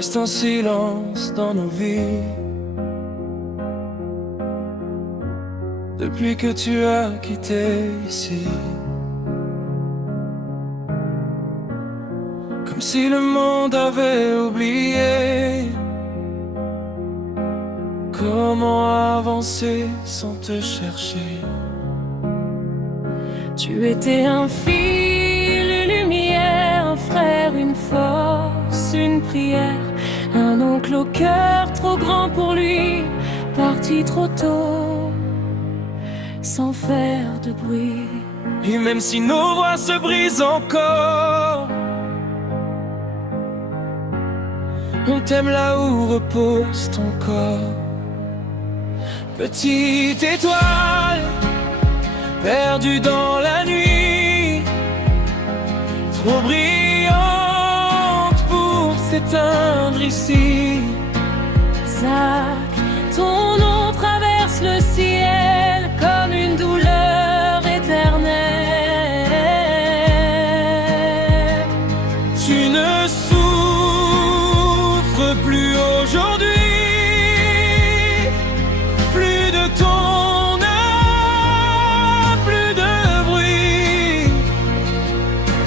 reste un silence dans nos vies. Depuis que tu as quitté ici, comme si le monde avait oublié comment avancer sans te chercher. Tu étais un fil, une lumière, un frère, une force, une prière. Un oncle au cœur trop grand pour lui, parti trop tôt, sans faire de bruit. Et même si nos voix se brisent encore, on t'aime là où repose ton corps. Petite étoile, perdue dans la nuit, trop brillante pour s'éteindre ici. Zach, ton nom traverse le ciel comme une douleur éternelle. Tu ne souffres plus aujourd'hui, plus de ton âme, plus de bruit.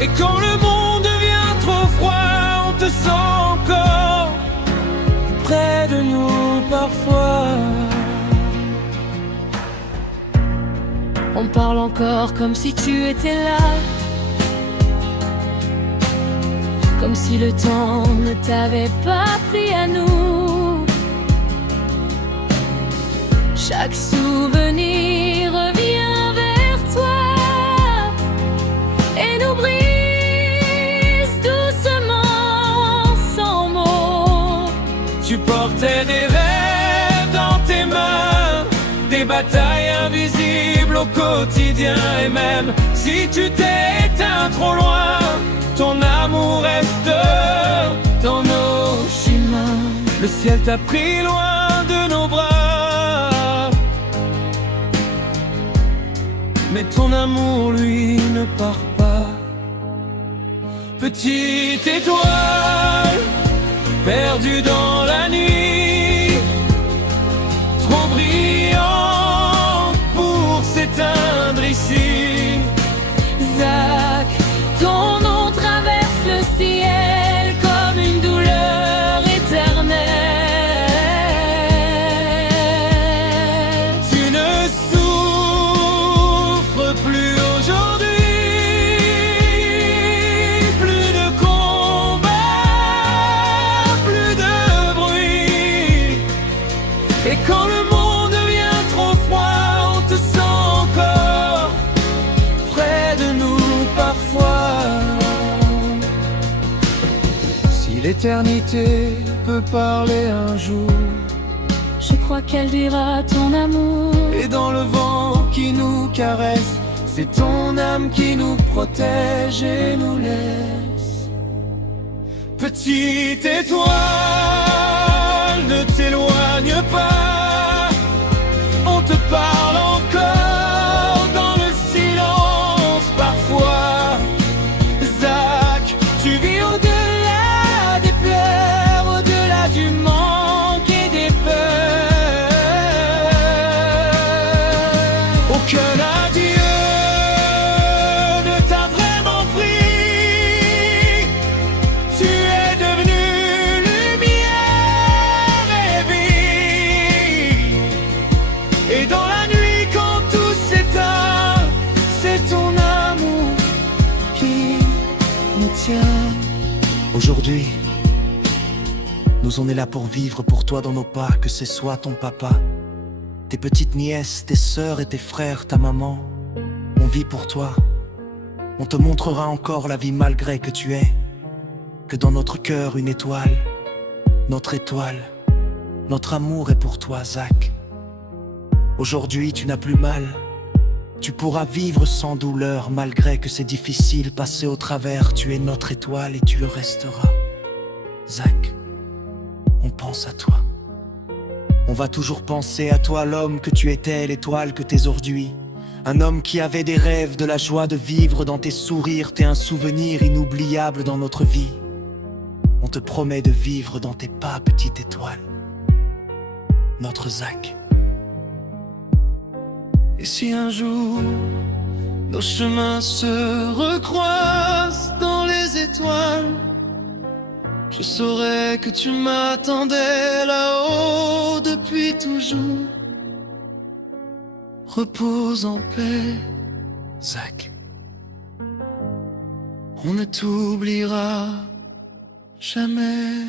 Et quand le monde devient trop froid, on te sent encore près de nous parfois. On parle encore comme si tu étais là, comme si le temps ne t'avait pas pris à nous. Chaque souvenir revient vers toi et nous brise doucement sans mots. Tu portais des rêves dans tes mains, des batailles invisibles au quotidien. Et même si tu t'es éteint trop loin, ton amour reste dans nos chemins. Le ciel t'a pris loin de nos bras, mais ton amour, lui, ne part pas. Petite étoile, perdue dans la nuit, trop brillante pour s'éteindre ici. Zach, ton nom traverse le ciel comme une douleur éternelle. Tu ne souffres plus aujourd'hui, plus de combat, plus de bruit. Et quand le monde devient trop froid, on te sent encore près de nous parfois. Si l'éternité peut parler un jour, Je crois qu'elle dira ton amour. et dans le vent qui nous caresse, c'est ton âme qui nous protège et nous laisse. Petite étoile, ne t'éloigne pas, on te parle encore dans le silence parfois. Zach, tu vis au-delà des pleurs, au-delà du manque et des peurs. Aucun adieu ne t'a vraiment pris. Tu es devenu lumière et vie. Et dans la nuit quand tout s'éteint, c'est ton amour qui nous tient. Aujourd'hui, nous on est là pour vivre pour toi dans nos pas, que ce soit ton papa, tes petites nièces, tes sœurs et tes frères, ta maman. On vit pour toi. On te montrera encore la vie malgré que tu es, que dans notre cœur une étoile, notre étoile, notre amour est pour toi, Zach. Aujourd'hui tu n'as plus mal, tu pourras vivre sans douleur malgré que c'est difficile, passer au travers. Tu es notre étoile et tu le resteras. Zach, on pense à toi. On va toujours penser à toi, l'homme que tu étais, l'étoile que t'es aujourd'hui. Un homme qui avait des rêves, de la joie de vivre dans tes sourires. T'es un souvenir inoubliable dans notre vie. On te promet de vivre dans tes pas, petite étoile. Notre Zach. Et si un jour nos chemins se recroisent dans les étoiles, je saurais que tu m'attendais là-haut depuis toujours. Repose en paix, Zach. On ne t'oubliera jamais.